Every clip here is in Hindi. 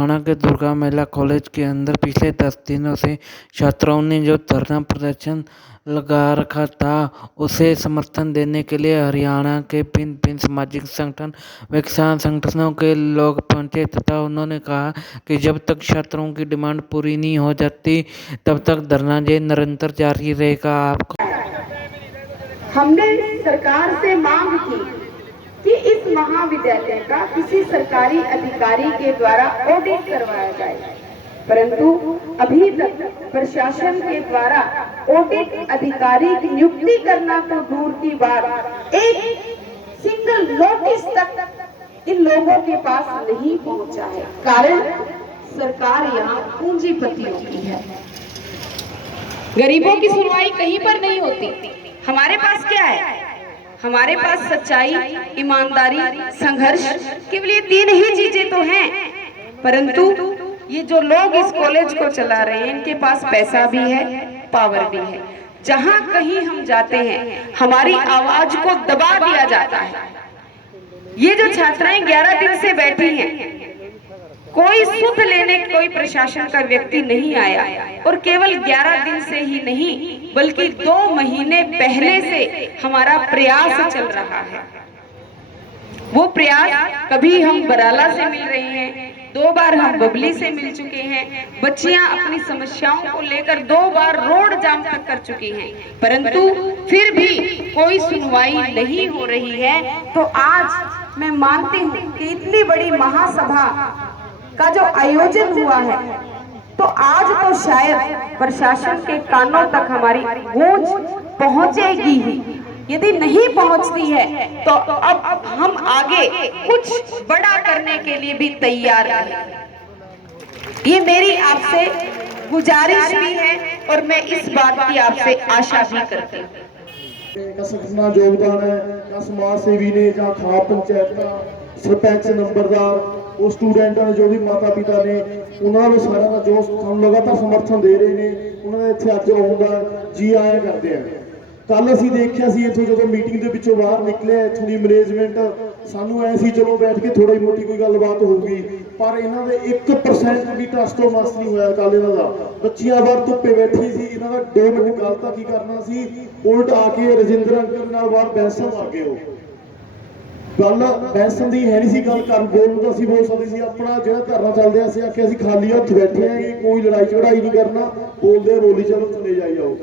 टोहाना के दुर्गा महिला कॉलेज के अंदर पिछले 10 दिनों से छात्राओं ने जो धरना प्रदर्शन लगा रखा था, उसे समर्थन देने के लिए हरियाणा के भिन्न सामाजिक संगठन व किसान संगठनों के लोग पहुंचे तथा उन्होंने कहा कि जब तक छात्रों की डिमांड पूरी नहीं हो जाती तब तक धरना निरंतर जारी रहेगा। हमने सरकार से मांग की कि इस महाविद्यालय का किसी सरकारी अधिकारी के द्वारा ऑडिट करवाया जाए, परंतु अभी तक प्रशासन के द्वारा ऑडिट अधिकारी की नियुक्ति करना तो दूर की बात, एक सिंगल नोटिस तक इन लोगों के पास नहीं पहुंचा है। कारण सरकार यहाँ पूंजीपतियों की है, गरीबों की सुनवाई कहीं पर नहीं होती। हमारे पास क्या है? हमारे पास सच्चाई, ईमानदारी, संघर्ष, केवल ये 3 ही चीजें तो हैं। परंतु ये जो लोग इस कॉलेज को चला रहे हैं, इनके पास पैसा भी है, पावर भी है। जहां कहीं हम जाते हैं, हमारी आवाज को दबा दिया जाता है। ये जो छात्राएं 11 दिन से बैठी हैं, कोई सुध लेने कोई प्रशासन का व्यक्ति नहीं आया, और केवल 11 दिन से ही नहीं बल्कि 2 महीने पहले से हमारा प्रयास चल रहा है। वो प्रयास, कभी हम बराला से मिल रहे हैं, 2 बार हम बबली से मिल चुके हैं, बच्चियां अपनी समस्याओं को लेकर 2 बार रोड जाम तक कर चुकी हैं, परंतु फिर भी कोई सुनवाई नहीं हो रही है। तो आज मैं मानती हूँ कि इतनी बड़ी महासभा का जो आयोजन हुआ है, तो आज तो शायद प्रशासन के कानों तक हमारी गूंज पहुंचेगी ही। यदि नहीं पहुंचती है तो अब हम आगे कुछ बड़ा करने के लिए भी तैयार हैं। ये मेरी आपसे गुजारिश भी है और मैं इस बात की आपसे आशा भी करती हूँ। संगठना योगदान है, समाज सेवी ने, खाप पंचायत का सरपंच, नंबरदार, ਉਹ ਸਟੂਡੈਂਟਾਂ ਨੇ, ਜੋ ਵੀ ਮਾਤਾ ਪਿਤਾ ਨੇ, ਉਹਨਾਂ ਨੂੰ ਸਾਰਿਆਂ ਦਾ ਜੋ ਸਾਨੂੰ ਲਗਾਤਾਰ ਸਮਰਥਨ ਦੇ ਰਹੇ ਨੇ, ਉਹਨਾਂ ਦੇ ਇੱਥੇ ਅੱਜ ਆਉਣ ਦਾ ਜੀ ਆਇਆ ਕਰਦੇ ਆ। ਕੱਲ ਅਸੀਂ ਦੇਖਿਆ ਸੀ ਇੱਥੋਂ ਜਦੋਂ ਮੀਟਿੰਗ ਦੇ ਵਿੱਚੋਂ ਬਾਹਰ ਨਿਕਲਿਆ, ਇੱਥੋਂ ਦੀ ਮੈਨੇਜਮੈਂਟ ਸਾਨੂੰ ਐ ਸੀ ਚਲੋ ਬੈਠ ਕੇ ਥੋੜਾ ਹੀ ਮੋਟੀ ਕੋਈ ਗੱਲਬਾਤ ਹੋਊਗੀ, ਪਰ ਇਹਨਾਂ ਦੇ 1% ਵੀ ਟਰਸਟ ਤੋਂ ਮਸ ਨਹੀਂ ਹੋਇਆ। ਕੱਲ ਇਹਨਾਂ ਦਾ ਬੱਚੀਆਂ ਬਾਹਰ ਧੁੱਪੇ ਬੈਠੀ ਸੀ, ਇਹਨਾਂ ਦਾ 2 ਮਿੰਟ ਗੱਲ ਤਾਂ ਕੀ ਕਰਨਾ ਸੀ, ਉਲਟ ਆ ਕੇ ਰਜਿੰਦਰ ਅੰਕਲ ਨਾਲ ਬਾਹਰ ਬੈਂਸਣ ਲੱਗ ਗਏ। ਉਹ ਗੱਲ ਬੈਂਸਣ ਦੀ ਹੈ ਨਹੀਂ ਸੀ, ਗੱਲ ਕਰਨ ਬੋਲਣ ਤਾਂ ਅਸੀਂ ਬੋਲ ਸਕਦੇ ਸੀ। ਆਪਣਾ ਜਿਹੜਾ ਧਰਨਾ ਚੱਲਦੇ ਅਸੀਂ ਆਖਿਆ ਅਸੀਂ ਖਾਲੀ ਹੱਥ ਬੈਠੇ ਆਂਗੇ, ਕੋਈ ਲੜਾਈ ਝਗੜਾਈ ਨਹੀਂ ਕਰਨਾ, ਬੋਲਦੇ ਬੋਲੀ ਚਲੋ ਚਲੇ ਜਾਈ ਜਾਓ,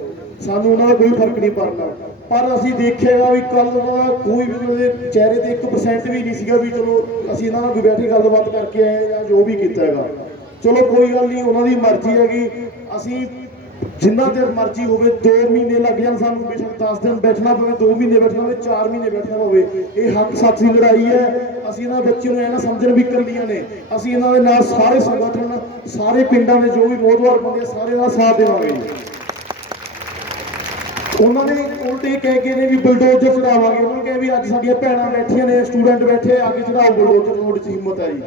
ਸਾਨੂੰ ਉਹਨਾਂ ਦਾ ਕੋਈ ਫਰਕ ਨਹੀਂ ਪੜਨਾ। ਪਰ ਅਸੀਂ ਦੇਖਿਆ ਵੀ ਕੱਲ ਉਹਨਾਂ ਦਾ ਕੋਈ ਵੀ ਉਹਦੇ ਚਿਹਰੇ ਤੇ 1% ਵੀ ਨਹੀਂ ਸੀਗਾ ਵੀ ਚਲੋ ਅਸੀਂ ਇਹਨਾਂ ਨਾਲ ਕੋਈ ਬੈਠੇ ਗੱਲਬਾਤ ਕਰਕੇ ਆਏ ਜਾਂ ਜੋ ਵੀ ਕੀਤਾ ਹੈਗਾ। ਚਲੋ ਕੋਈ ਗੱਲ ਨਹੀਂ, ਉਹਨਾਂ ਦੀ ਮਰਜ਼ੀ ਹੈਗੀ। ਅਸੀਂ जिन्ना देर मर्जी हो, 2 महीने लग जाए, सानू बेशक 10 दिन बैठना पवे, 2 महीने बैठना पवे, 4 महीने बैठना पवे, ये हक सच की लड़ाई है। असीं इन्हां बच्चों नूं इह समझण भी कल्लियां ने, असीं इन्हां दे नाल सारे संगठन, सारे पिंडां दे जो भी मोहतवार बंदे सारे दा साथ देवांगे। उन्होंने उल्टे कह के ने भी बुलडोजर चढ़ावांगे, उन्होंने कहा भी अज साडियां भैणां बैठियां ने, स्टूडेंट बैठे, आगे चढ़ाओ बुलडोजर, रोड 'च हिम्मत आई,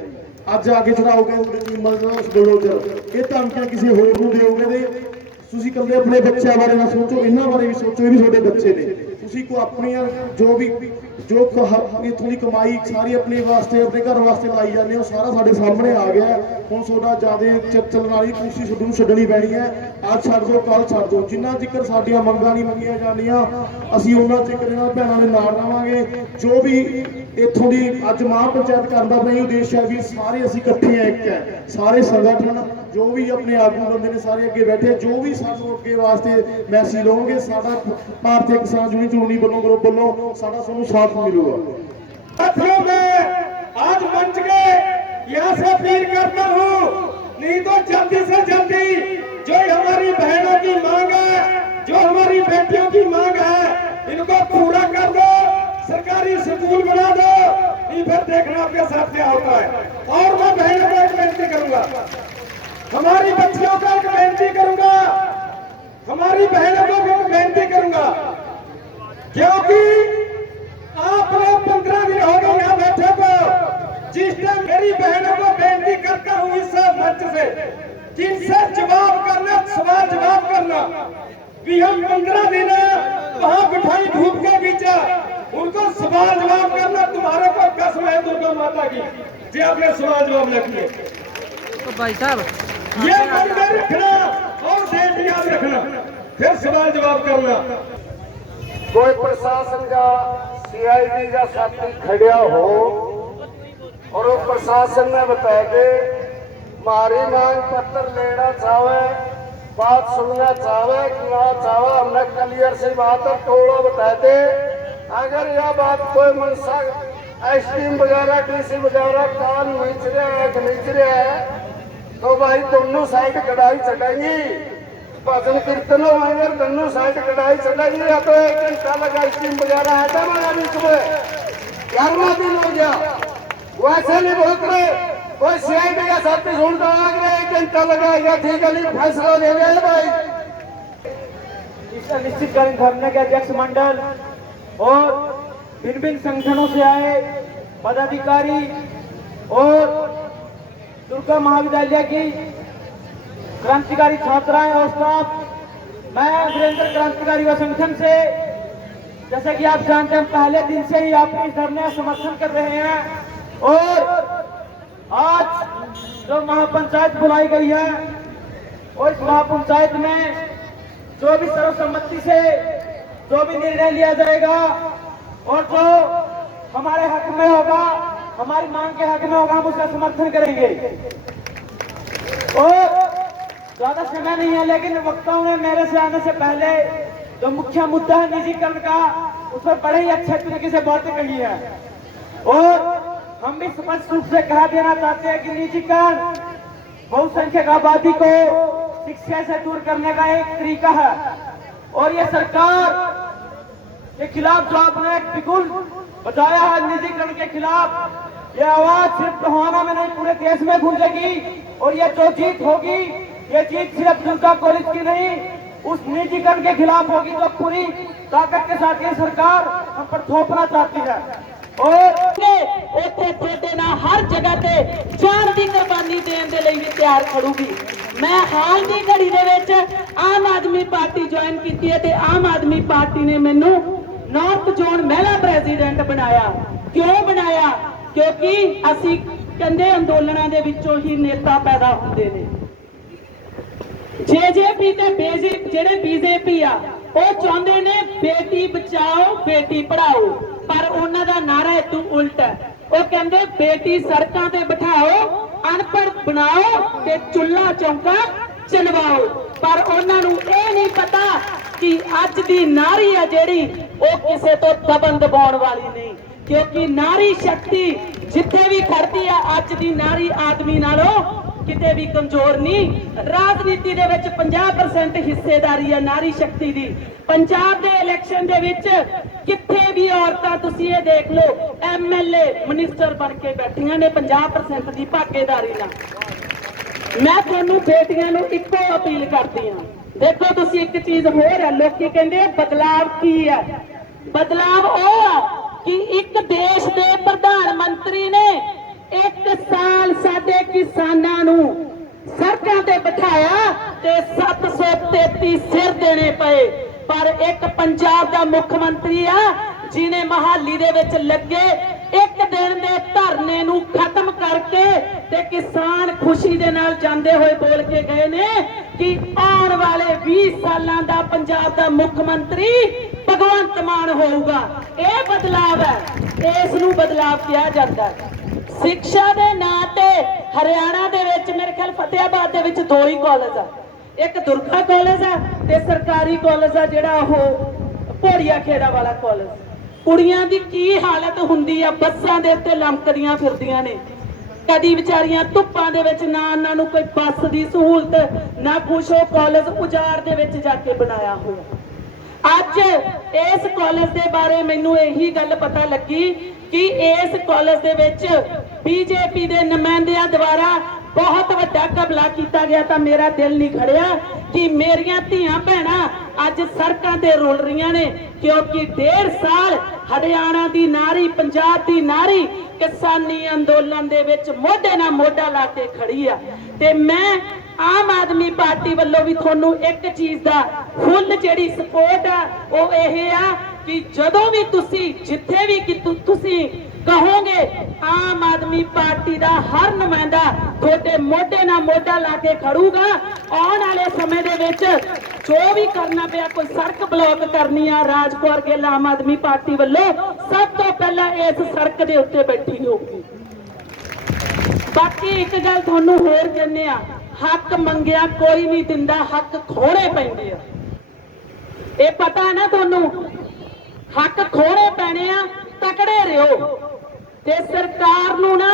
अज आगे चढ़ाओगे हिम्मत बुलडोजर, ये धमकियां किसी होर नूं दिओगे ते ਤੁਸੀਂ ਕੱਲੇ ਆਪਣੇ ਬੱਚਿਆਂ ਬਾਰੇ ਨਾ ਸੋਚੋ, ਇਹਨਾਂ ਬਾਰੇ ਵੀ ਸੋਚੋ, ਇਹ ਵੀ ਤੁਹਾਡੇ ਬੱਚੇ ਨੇ। ਤੁਸੀਂ ਕੋ ਆਪਣੀਆਂ ਜੋ ਇੱਥੋਂ ਦੀ ਕਮਾਈ ਸਾਰੀ ਆਪਣੇ ਵਾਸਤੇ, ਆਪਣੇ ਘਰ ਵਾਸਤੇ ਲਾਈ ਜਾਂਦੇ ਹੋ, ਸਾਰਾ ਸਾਡੇ ਸਾਹਮਣੇ ਆ ਗਿਆ। ਹੁਣ ਤੁਹਾਡਾ ਜ਼ਿਆਦਾ ਚੱਲਣ ਵਾਲੀ ਕੁਰਸੀ ਤੁਹਾਨੂੰ ਛੱਡਣੀ ਪੈਣੀ ਹੈ। ਅੱਜ ਛੱਡ ਦਿਓ, ਕੱਲ ਛੱਡ ਦਿਓ, ਜਿੰਨਾ ਚਿਰ ਸਾਡੀਆਂ ਮੰਗਾਂ ਨਹੀਂ ਮੰਗੀਆਂ ਜਾਂਦੀਆਂ ਅਸੀਂ ਉਹਨਾਂ ਚਿਰ ਇਹਨਾਂ ਭੈਣਾਂ ਦੇ ਨਾਲ ਰਹਾਂਗੇ। ਜੋ ਵੀ ਇੱਥੋਂ ਦੀ ਅੱਜ ਮਹਾਂ ਪੰਚਾਇਤ ਕਰਨ ਦਾ ਆਪਣਾ ਉਦੇਸ਼ ਹੈ ਵੀ ਸਾਰੇ ਅਸੀਂ ਇਕੱਠੇ ਆ, ਇੱਕ ਹੈ, ਸਾਰੇ ਸੰਗਠਨ ਜੋ ਵੀ ਆਪਣੇ ਆਗੂ ਬੰਦੇ ਨੇ ਸਾਰੇ ਅੱਗੇ ਬੈਠੇ, ਜੋ ਵੀ ਸਾਨੂੰ ਅੱਗੇ ਵਾਸਤੇ ਮੈਸੇਜ ਲਾਉਣਗੇ, ਸਾਡਾ ਭਾਰਤੀ ਕਿਸਾਨ यूनियन ਵੱਲੋਂ ਗਰੁੱਪ ਵੱਲੋਂ ਸਾਡਾ ਤੁਹਾਨੂੰ साथ मिलूगा। साथियों मैं आज मंच के यहाँ से अपील करता हूँ, नहीं तो जल्दी से जल्दी जो हमारी बहनों की मांग है, जो हमारी बेटियों की मांग है, इनको पूरा कर दो, सरकारी स्कूल बना दो, नहीं फिर देखना आपके साथ क्या होता है। और मैं बहनों को एक बेनती करूंगा, हमारी बच्चियों को एक बेनती करूंगा, हमारी बहनों को भी बेनती करूंगा, क्योंकि आपने 15 दिन हो गए यहाँ बैठे को, जिस टाइम मेरी बहनों को बेनती करता हूँ इस मंच से कि इनसे जवाब करना, सवाल जवाब करना, कि हम 15 दिन वहां बिठाई धूप के बीच, उनको सवाल जवाब करना, तुम्हारे को कसम है दुर्गा माता की जी, आपने सवाल जवाब लिखिए। तो भाई साहब ये मन में रखना और डेट याद रखना, फिर सवाल जवाब करना। कोई प्रशासन का CID का साथी खड़ा हो और वो प्रशासन ने बता दे हमारी मांग पत्र लेना चाहे, बात सुनना चाहे कि ना चाहे, हमने क्लियर सी बात है थोड़ा बता दे। अगर यह बात कोई मनसा SDM वगैरह DC वगैरह कान नीच रहा है कि नीच रहा है तो भाई दोनों साइड कढ़ाई चढ़ेगी, भजन कीर्तन होंगे दोनों साइड कढ़ाई चढ़ेगी। या तो 1 घंटा लगा SDM वगैरह है था हमारा बीच में 11वां दिन हो गया, वैसे नहीं बोल रहे कोई CID का साथी ढूंढ रहा 1 घंटा लगाएगा, ठीक है नहीं फैसला ले लिया भाई। इसका निश्चित करें धरने के अध्यक्ष मंडल और भिन्न भिन्न संगठनों से आए पदाधिकारी और दुर्गा महाविद्यालय की क्रांतिकारी छात्राएं और स्टाफ। मैं वीरेंद्र क्रांतिकारी युवा संगठन से, जैसे कि आप जानते हैं पहले दिन से ही आपके इस धरने का समर्थन कर रहे हैं और आज जो महापंचायत बुलाई गई है और इस महापंचायत में जो भी सर्वसम्मति से जो भी निर्णय लिया जाएगा और जो हमारे हक में होगा, हमारी मांग के हक में होगा, हम उसका समर्थन करेंगे। और ज्यादा समय नहीं है, लेकिन वक्ताओं ने मेरे से आने से पहले जो मुख्य मुद्दा है निजीकरण का, उस पर बड़े ही अच्छे तरीके से बातें कही है और हम भी स्पष्ट रूप से कह देना चाहते हैं कि निजीकरण बहुसंख्यक आबादी को शिक्षा से दूर करने का एक तरीका है और ये सरकार के खिलाफ जो आपने एक बिगुल बजाया है निजीकरण के खिलाफ, ये आवाज सिर्फ टोहाना में नहीं पूरे देश में गूंजेगी और ये जो जीत होगी ये जीत सिर्फ दुर्गा कॉलेज की नहीं, उस निजीकरण के खिलाफ होगी जो पूरी ताकत के साथ ये सरकार हम पर थोपना चाहती है। और उत्थे ना हर जगह ते जान की कुर्बानी देने के लिए भी तैयार खड़ूगी। मैं हाल की घड़ी दे विच आम आदमी पार्टी ज्वाइन की है ते आम आदमी पार्टी ने मैनू नॉर्थ जोन महिला प्रेसिडेंट बनाया। क्यों बनाया? क्योंकि असी कंधे अंदोलनां दे विचों ही नेता पैदा होंदे ने। JJP ते BJP आ ਉਹ ਚਾਹੁੰਦੇ ਨੇ बेटी बचाओ बेटी पढ़ाओ, पर ਉਹਨਾਂ ਦਾ ਨਾਰਾ ਇਤੋਂ ਉਲਟ ਹੈ। ਉਹ ਕਹਿੰਦੇ बेटी ਸੜਕਾਂ ਤੇ ਬਿਠਾਓ, ਅਨਪੜ੍ਹ ਬਣਾਓ ਤੇ ਚੁੱਲ੍ਹਾ ਚੌਂਕਾ ਚਲਵਾਓ। ਪਰ ਉਹਨਾਂ ਨੂੰ ਇਹ ਨਹੀਂ ਪਤਾ ਕਿ ਅੱਜ ਦੀ ਨਾਰੀ ਆ ਜਿਹੜੀ ਉਹ ਕਿਸੇ ਤੋਂ ਦਬਨ ਦਬਾਉਣ ਵਾਲੀ ਨਹੀਂ, ਕਿਉਂਕਿ ਨਾਰੀ ਸ਼ਕਤੀ ਜਿੱਥੇ ਵੀ ਖੜਦੀ ਆ ਅੱਜ ਦੀ ਨਾਰੀ ਆਦਮੀ ਨਾਲੋਂ किते भी कमजोर नहीं। राजनीति दे विच 50% हिस्सेदारी है नारी शक्ति दी। पंजाब दे इलेक्शन दे विच किथे भी औरतां तुसीं ये देख लो MLA मिनिस्टर बन के बैठियां ने 50% दी भागीदारी नाल। मैं तुहानूं बेटियां नूं इक्को अपील करदी हां, देखो तुसीं एक चीज होर है, लोकी कहंदे बदलाव की है। बदलाव ओह कि एक देश दे प्रधानमंत्री ने 1 साल साडे किसानां नूं सड़कां ते बिठाया ते 733 सिर देने पए, पर एक पंजाब दा मुख्यमंत्री आ जिन्हें महाली दे विच लगे एक दिन दे धरने नूं खत्म करके ते किसान खुशी दे नाल जांदे होए बोल के गए ने कि आने वाले 20 सालां दा पंजाब दा मुख्यमंत्री भगवंत मान होऊगा। यह बदलाव है, इस नूं बदलाव किया जाता है। शिक्षा के नां ते हरियाणा दे विच मेरे ख्याल फतेहाबाद दे विच 2 ही कॉलेज आ, एक दुर्गा कॉलेज है ते सरकारी कॉलेज है जिहड़ा ओह घोड़िया खेड़ा वाला कॉलेज। कुड़ियां दी की हालत हुंदी आ, बसां दे उत्ते लमकदियां फिरदियां ने, कदी विचारियां धुप्पां दे विच ना उन्हां नूं कोई बस दी सहूलत ना कुछ। ओह कॉलेज उजाड़ दे विच जाके बनाया होया। अज इस कॉलेज के बारे मैनू यही गल पता लगी कि इस कॉलेज दे विच BJP के नुमाइंदियां द्वारा बहुत वड्डा घपला किया गया। तो मेरा दिल नहीं खड़िया कि मेरियां धीआं भैणां अज सड़कां ते रुल रही ने, क्योंकि 1.5 साल हरियाणा की नारी पंजाब की नारी किसानी अंदोलन दे विच मोढे नाल मोढा ला के खड़ी आ। ते मैं आम आदमी पार्टी वालों भी थोनू एक चीज का फुल जिहड़ी सपोर्ट आ वो यह आ कि जदों भी तुसी जिथे भी कि तुसी कहोगे आम आदमी पार्टी का हर नुमाइंदा थोड़े मोढे नाल मोढा ला के खड़ूगा। आने वाले समय दे विच जो भी करना पिया, कोई सड़क ब्लॉक करनी आ, राजकौर गिल आम आदमी पार्टी वालों सब तो पहला इस सड़क के उत्ते बैठी होगी। बाकी एक गल तुहानूं होर कहने आ, हक मंगिया कोई नहीं दिंदा, हक खोने पैंदे आ। ये पता है ना तुहानूं, हक खोने पैने आ, तकड़े रहो। ते सरकार नूं ना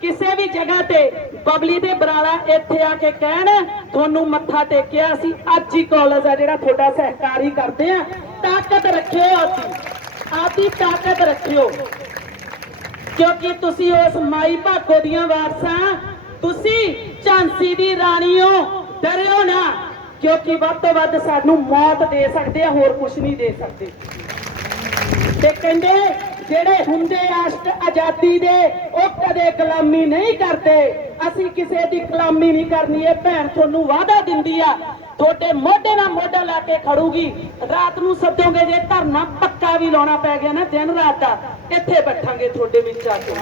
किसी भी जगह ते बबली दे बराला इत्थे आके कहण तुहानूं मत्था टेकिया असीं अज ही कॉलेज आ जिहड़ा तुहाडा सहकारी करदे आ, ताकत रखियो, आदी ताकत रखियो, क्योंकि तुसी उस माई भागो दियां वारसां, तुसी झांसी दी रानी हो, डरियो ना, क्योंकि वध तो वध सानू मौत दे सकते हैं, होर कुछ नहीं दे सकते। ते कहंदे जेड़े हुंदे आशक आजादी दे ओ कदे गुलामी नहीं करते, असीं किसे दी गुलामी नहीं करनी। है भैन तुहानू वादा दिंदी आ, थोड़े मोढे नाल मोढा ला के खड़ूगी। रात नूं सदोगे जे धरना पक्का भी लाउणा पै गया ना दिन रात दा, इत्थे बैठांगे थोड़े विच आके।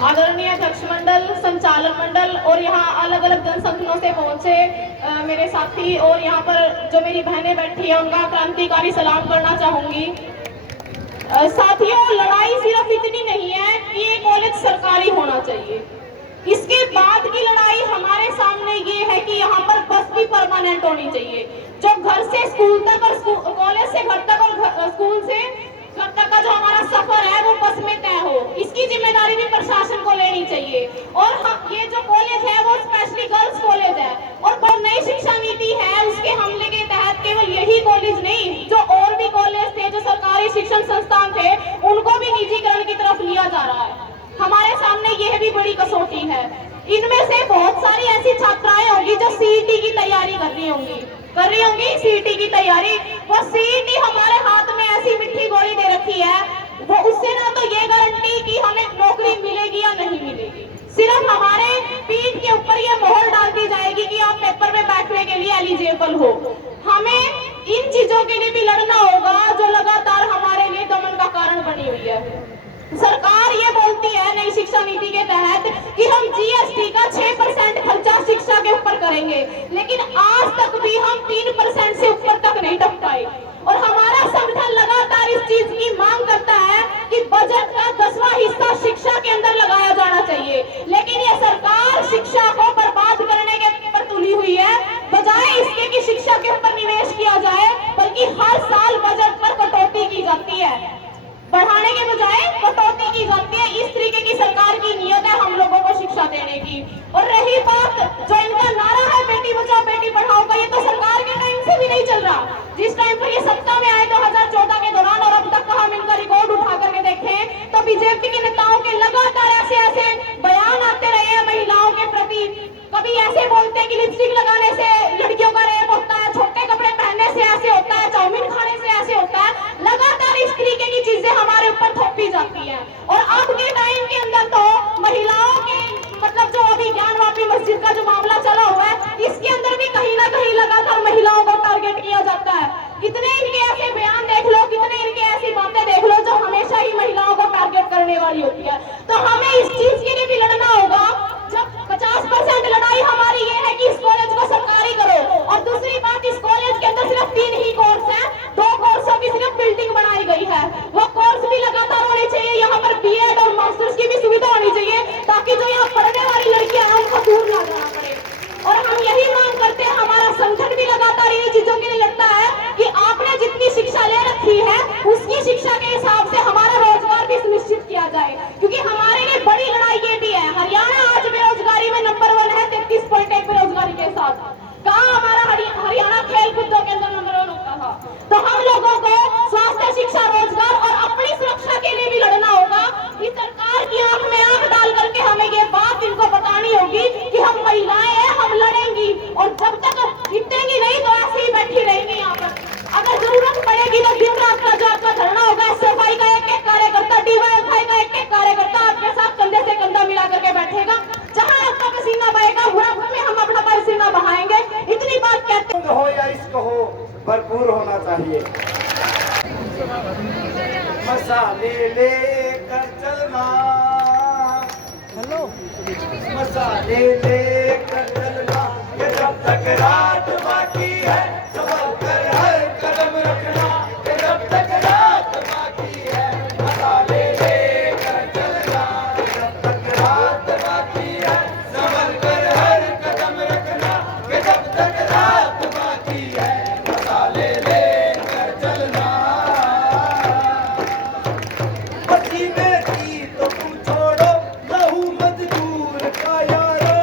आदरणीय अध्यक्ष मंडल, संचालक मंडल और यहाँ अलग अलग जनसंगठनों से पहुंचे मेरे साथी और यहाँ पर जो मेरी बहनें बैठी है उनका क्रांतिकारी सलाम करना चाहूंगी। साथियों, लड़ाई सिर्फ इतनी नहीं है कि ये कॉलेज सरकारी होना चाहिए, इसके बाद की लड़ाई हमारे सामने ये है कि यहाँ पर बस भी परमानेंट होनी चाहिए, जो घर से स्कूल तक और कॉलेज से घर तक और स्कूल से घर तक का जो हमारा सफर है वो बस में तय हो। इसकी जिम्मेदारी भी प्रशासन को लेनी चाहिए। और ये जो कॉलेज है वो स्पेशली गर्ल्स कॉलेज है और जो नई शिक्षा नीति है उसके हमले के तहत केवल यही कॉलेज नहीं, जो और भी कॉलेज थे, जो सरकारी शिक्षण संस्थान थे, उनको भी निजीकरण की तरफ लिया जा रहा है। हमारे सामने यह भी बड़ी कसौटी है। इनमें से बहुत सारी ऐसी छात्राएं होंगी जो सीईटी की तैयारी कर रही होंगी सीईटी की तैयारी। वो सीईटी हमारे हाथ में ऐसी मिठी गोली दे रखी है, वो उससे ना तो ये गारंटी कि हमें नौकरी मिलेगी या नहीं मिलेगी, सिर्फ हमारे पीठ के ऊपर ये मोहर डाल दी जाएगी कि आप पेपर में बैठने के लिए एलिजिबल हो। हमें इन चीजों के लिए भी लड़ना होगा जो लगातार हमारे लिए दमन का कारण बनी हुई है। सरकार ये बोलती है नई शिक्षा नीति के तहत कि हम जीएसटी का 6% खर्चा शिक्षा के ऊपर करेंगे, लेकिन आज तक भी हम 3% से ऊपर तक नहीं टप पाए। और हमारा संगठन लगातार इस चीज की मांग करता है कि बजट का 10वां हिस्सा शिक्षा के अंदर लगाया जाना चाहिए, लेकिन ये सरकार शिक्षा को बर्बाद करने के ऊपर तुली हुई है। बजाय इसके कि शिक्षा के ऊपर निवेश किया जाए, बल्कि हर साल बजट पर कटौती की जाती है, बढ़ाने के बजाय कटौती की जाती है। इस तरीके की सरकार की नीयत है हम लोगों को शिक्षा देने की। और रही बात जो इनका नारा है बेटी बचाओ बेटी पढ़ाओ का, ये तो सरकार के टाइम से भी नहीं चल रहा। जिस टाइम पर ये सत्ता में आए 2014 के दौरान और अब तक का हम इनका रिकॉर्ड उठा करके देखें तो बीजेपी के नेताओं के लगातार ऐसे बयान आते रहे हैं महिलाओं के प्रति। कभी ऐसे बोलते हैं कि लिपस्टिक लगाने से लड़कियों का रेप होता है, छोटे कपड़े पहनने से ऐसे होता है, चाउमीन खाने से ऐसे होता है। लगातार इस तरीके की चीजें हमारे ऊपर थोपी जाती है। और अब के टाइम के अंदर तो महिलाओं के मतलब जो अभी ज्ञानवापी मस्जिद का जो मामला चला हुआ है, इसके अंदर भी कहीं ना कहीं लगातार महिलाओं को टारगेट किया जाता है। कितने इनके ऐसे बयान देख लो, कितने इनके ऐसी बातें देख लो जो हमेशा ही महिलाओं को टारगेट करने वाली होती है। तो हमें इस चीज के लिए भी लड़ना होगा। जब 50% लड़ाई हमारी ये है कि इस कॉलेज को सरकारी करो, और दूसरी बात इस कॉलेज के अंदर सिर्फ 3 ही कोर्स हैं, 2 कोर्सों की सिर्फ बिल्डिंग बनाई गई है। वो कोर्स भी लगातार होने चाहिए, यहाँ पर बीएड और मास्टर्स की भी सुविधा होनी चाहिए, ताकि जो यहाँ पढ़ने वाली लड़कियां हैं उनको दूर ना जाना पड़े। और हम यही मांग करते हैं, हमारा संगठन भी लगातार इन चीजों के लिए लड़ता है कि आपने जितनी शिक्षा ले रखी है उसकी शिक्षा के हिसाब से हमारा रोजगार भी सुनिश्चित किया जाए, क्योंकि हमारे लिए बड़ी लड़ाई ये भी है। भरपूर होना चाहिए। मसाले लेकर चलना, मसाले लेकर चलना, ये जब तक रात बाकी है संभल कर हर कदम रखना, ये जब तक रात बाकी है मसाले लेकर चलना, ये जब तक रात बाकी है संभल कर हर कदम रखना, ये जब तक रात बाकी है मसाले लेकर चलना। पसीने की तो तुम छोड़ो लहू मजदूर का यारो,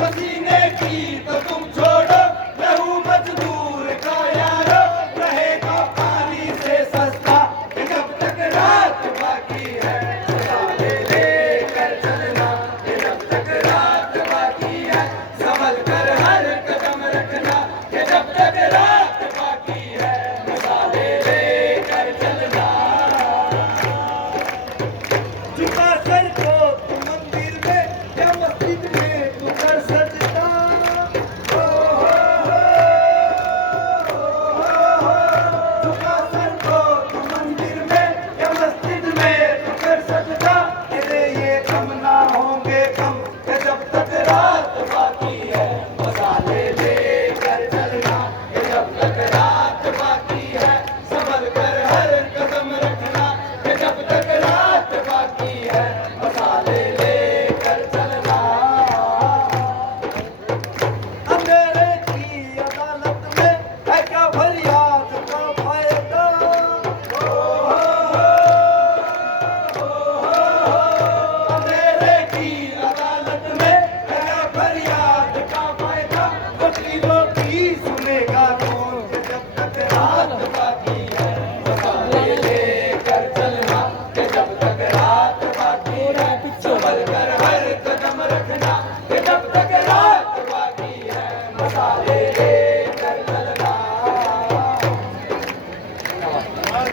पसीने की तो तुम छोड़ो लहू मजदूर का यारो, रहेगा पानी से सस्ता जब तक रात बाकी है मसाले लेकर चलना, ये जब तक रात बाकी है संभल कर हर कदम रखना, ये जब तक रात बाकी है मसाले लेकर चलना। झुका सर को तू मंदिर में या मस्जिद में तू कर सजदा, झुका सर को तू मंदिर में या मस्जिद में तू कर सजदा, तेरे ये कम ना होंगे कम ये जब तक रात बाकी है मसाले लेकर चलना, ये जब तक रात बाकी है संभल कर हर कदम रखना, ये जब तक रात बाकी है मसाले लेकर चलना। अंधेरे की अदालत में है क्या फरियाद का फायदा, अंधेरे की अदालत में है क्या फरियाद का फायदा, वकीलों की सुनेगा कौन ये जब तक रात बाकी है मसाले लेकर चलना, ये जब तक रात बाकी है संभल कर हर कदम रखना, ये जब तक रात बाकी है मसाले लेकर चलना।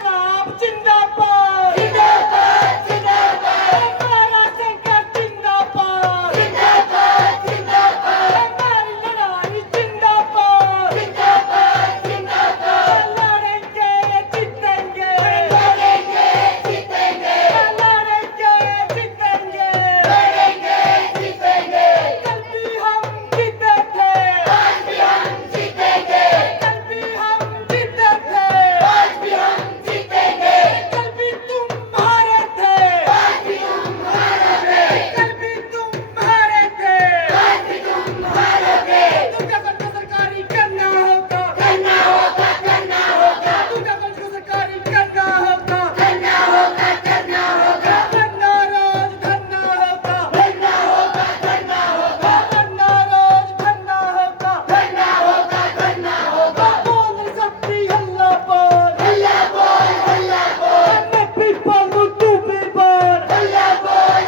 आप जिंदाबाद जिंदाबाद जिंदाबाद, हमारा संकट जिंदाबाद जिंदाबाद जिंदाबाद, हमारी लड़ाई जिंदाबाद जिंदाबाद जिंदाबाद, लड़ेंगे जीतेंगे लड़ेंगे जीतेंगे, लड़ेंगे जीतेंगे लड़ेंगे जीतेंगे, कल भी हम जीते थे आज भी हम जीतेंगे, कल भी हम जीते थे आज भी हम जीतेंगे, कल भी तुम हारे थे आज भी हम हारोगे, कल भी तुम हारे थे आज भी तुम हारोगे, तुझे कल को सरकारी करना होगा करना होगा करना होगा, तुझे कल को सरकारी करना होगा करना होगा करना होगा, करना रोज करना होगा करना होगा करना होगा, करना रोज करना होगा करना होगा करना होगा, बोल नहीं सकती हल्ला बोल हल्ला बोल हल्ला बोल, मैं people to people हल्ला बोल,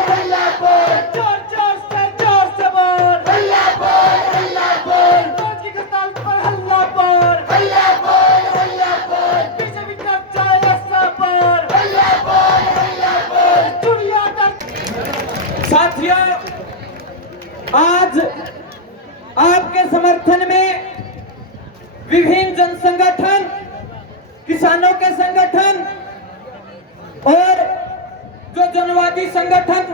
जोर जोर से बोल हल्ला बोल, रोज की हड़ताल पर हल्ला बोल पीछे भी कट जाए ऐसा बोल दुनिया डर। साथियों, आज आपके समर्थन में विभिन्न जन संगठन, किसानों के संगठन और जो जनवादी संगठन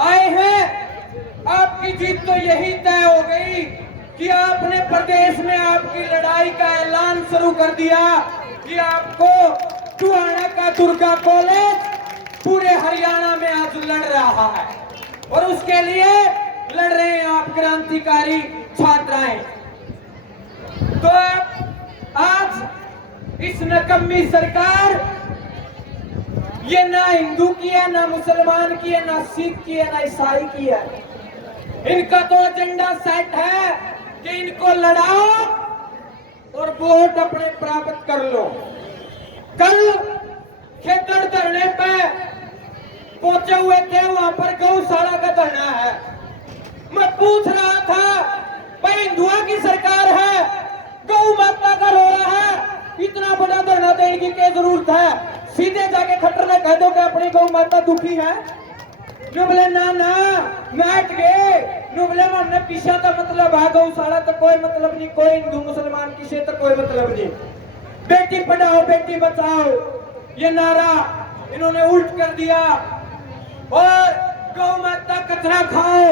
आए हैं। आपकी जीत तो यही तय हो गई कि आपने प्रदेश में आपकी लड़ाई का ऐलान शुरू कर दिया कि आपको टुहाना का दुर्गा कॉलेज पूरे हरियाणा में आज लड़ रहा है, और उसके लिए लड़ रहे हैं आप क्रांतिकारी छात्राएं। तो आज इस नकम्मी सरकार, ये ना हिंदू की है, ना मुसलमान की है, ना सिख की है, ना ईसाई की है। इनका तो एजेंडा सेट है कि इनको लड़ाओ और वोट अपने प्राप्त कर लो। कल खेतड़ धरने पे पहुंचे हुए थे, वहां पर गौशाला का धरना है। मैं पूछ रहा था, भाई हिंदुओं की सरकार है, गौ माता का रोड़ा है, इतना बड़ा धरना देने की क्या जरूरत है? सीधे जाके खट्टर ने कह दो कि अपनी गौ माता दुखी है। नु बोले ना ना, मैं हट गए। नु बोले प्रॉब्लम हमने पीछा तो मतलब है, गौशाला तो कोई मतलब नहीं, कोई हिंदू मुसलमान किसी तो कोई मतलब नहीं। बेटी पढ़ाओ बेटी बचाओ ये नारा इन्होंने उल्ट कर दिया, और गौ माता कचरा खाओ,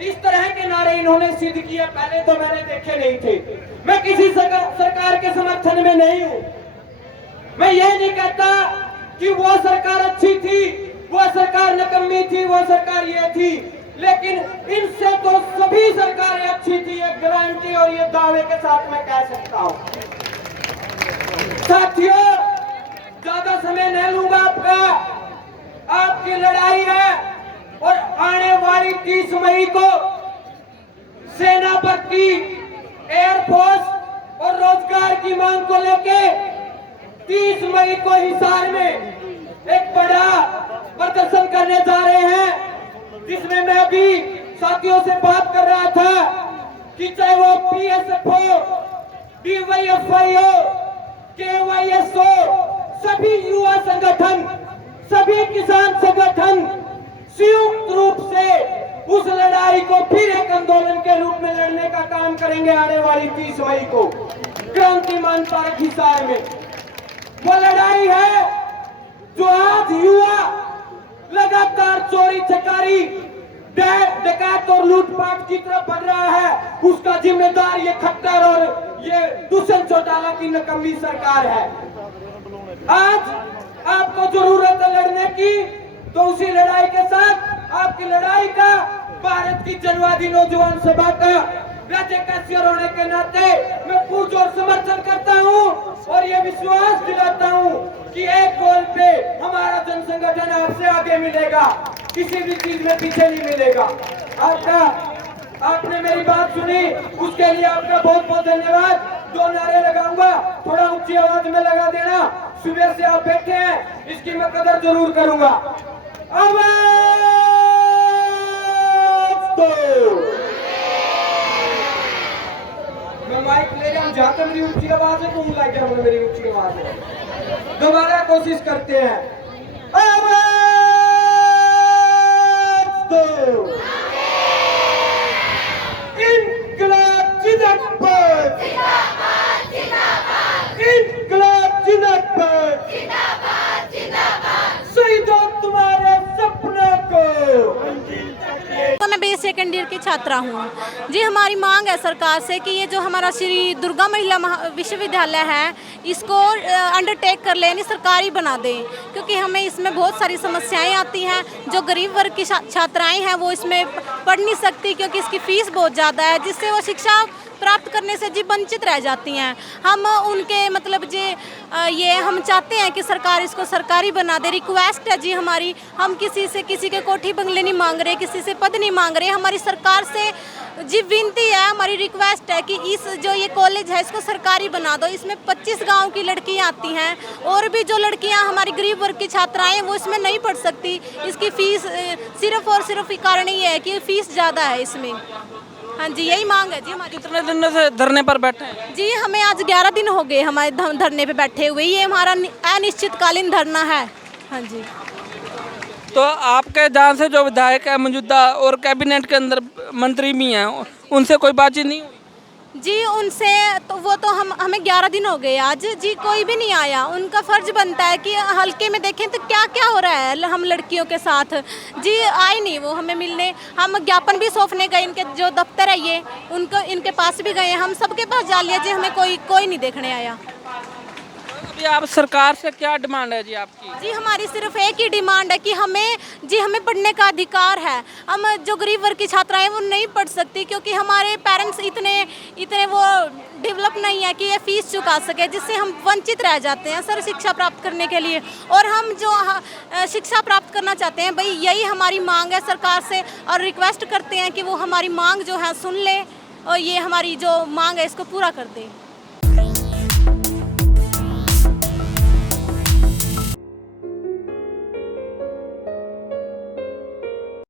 इस तरह के नारे इन्होंने सिद्ध किए। पहले तो मैंने देखे नहीं थे। मैं किसी सरकार के समर्थन में नहीं हूं। मैं ये नहीं कहता कि वो सरकार अच्छी थी, वो सरकार नकम्मी थी, वो सरकार ये थी, लेकिन इनसे तो सभी सरकारें अच्छी थी, ये गारंटी और ये दावे के साथ मैं कह सकता हूं। साथियों, ज्यादा समय नहीं लूंगा आपका, आपकी लड़ाई है, और आने वाली 30 मई को सेना भर्ती, एयरफोर्स और रोजगार की मांग को लेके 30 मई को हिसार में एक बड़ा प्रदर्शन करने जा रहे हैं, जिसमें मैं भी साथियों से बात कर रहा था कि चाहे वो PSF हो, DYFI हो, KYS हो, सभी युवा संगठन, सभी किसान संगठन संयुक्त रूप से उस लड़ाई को फिर एक आंदोलन के रूप में लड़ने का काम करेंगे। आने वाली 30 मई को क्रांति मान पार्क हिसार में वो लड़ाई है जो आज युवा लगातार चोरी चकारी, डकैत और लूटपाट की तरफ बढ़ रहा है, उसका जिम्मेदार ये खट्टर और ये दुष्यंत चौटाला की नकम्मी सरकार है। आज आपको जरूरत है लड़ने की, तो उसी लड़ाई के साथ आपकी लड़ाई का भारत की जनवादी नौजवान सभा का राज्य कैशियर होने के नाते मैं पुरजोर समर्थन करता हूं, और ये विश्वास दिलाता हूं कि एक गोल पे हमारा जन संगठन आपसे आगे मिलेगा, किसी भी चीज में पीछे नहीं मिलेगा। आपने मेरी बात सुनी, उसके लिए आपका बहुत बहुत धन्यवाद। 2 नारे लगाऊंगा, थोड़ा ऊंची आवाज में लगा देना। सुबह से आप बैठे हैं, इसकी मैं कदर जरूर करूंगा। आवाज दो। मैं माइक ले रहा हूं, जहां तक मेरी ऊंची आवाज है, मुंह लग गया मेरी ऊंची आवाज है। दोबारा कोशिश करते हैं। आवाज दो। इनकलाब जिंदाबाद, जिंदाबाद, जिंदाबाद। इनकलाब जिंदाबाद, जिंदाबाद, जिंदाबाद। शहीदों तुम्हारे सपनों को। तो मैं BA सेकेंड ईयर की छात्रा हूँ जी। हमारी मांग है सरकार से कि ये जो हमारा श्री दुर्गा महिला विश्वविद्यालय है, इसको अंडरटेक कर लें, सरकारी बना दें, क्योंकि हमें इसमें बहुत सारी समस्याएं आती हैं। जो गरीब वर्ग की छात्राएं हैं वो इसमें पढ़ नहीं सकती, क्योंकि इसकी फ़ीस बहुत ज़्यादा है, जिससे वो शिक्षा प्राप्त करने से जी वंचित रह जाती हैं। हम उनके मतलब ये हम चाहते हैं कि सरकार इसको सरकारी बना दे। रिक्वेस्ट है जी हमारी, हम किसी से किसी के कोठी बंगले नहीं मांग रहे, किसी से पद नहीं मांग रहे। हमारी सरकार से जी विनती है, हमारी रिक्वेस्ट है कि इस जो ये कॉलेज है इसको सरकारी बना दो। इसमें 25 गांव की लड़कियां आती हैं, और भी जो लड़कियां हमारी गरीब वर्ग की छात्राएं हैं वो इसमें नहीं पढ़ सकती। इसकी फ़ीस सिर्फ और सिर्फ कारण ये है कि फ़ीस ज़्यादा है इसमें। हाँ जी, यही मांग है जी हमारी। कितने दिन से धरने पर बैठे हैं जी? हमें आज 11 दिन हो गए हमारे धरने पे बैठे हुए। ये हमारा अनिश्चितकालीन धरना है। हाँ जी। तो आपके जहाँ से जो विधायक है मौजूदा और कैबिनेट के अंदर मंत्री भी हैं, उनसे कोई बातचीत नहीं हुई? जी उनसे तो वो तो हमें 11 दिन हो गए आज जी, कोई भी नहीं आया। उनका फ़र्ज बनता है कि हल्के में देखें तो क्या क्या हो रहा है हम लड़कियों के साथ। जी आए नहीं वो हमें मिलने। हम ज्ञापन भी सौंपने गए, इनके जो दफ्तर है ये उनको इनके पास भी गए, हम सबके पास जा लिया जी, हमें कोई नहीं देखने आया। अभी आप सरकार से क्या डिमांड है जी आपकी? जी हमारी सिर्फ एक ही डिमांड है कि हमें पढ़ने का अधिकार है। हम जो गरीब वर्ग की छात्राएं वो नहीं पढ़ सकती, क्योंकि हमारे पेरेंट्स इतने वो डेवलप नहीं है कि ये फ़ीस चुका सके, जिससे हम वंचित रह जाते हैं सर शिक्षा प्राप्त करने के लिए। और हम जो शिक्षा प्राप्त करना चाहते हैं भाई, यही हमारी मांग है सरकार से, और रिक्वेस्ट करते हैं कि वो हमारी मांग जो है सुन ले, और ये हमारी जो मांग है इसको पूरा कर दे।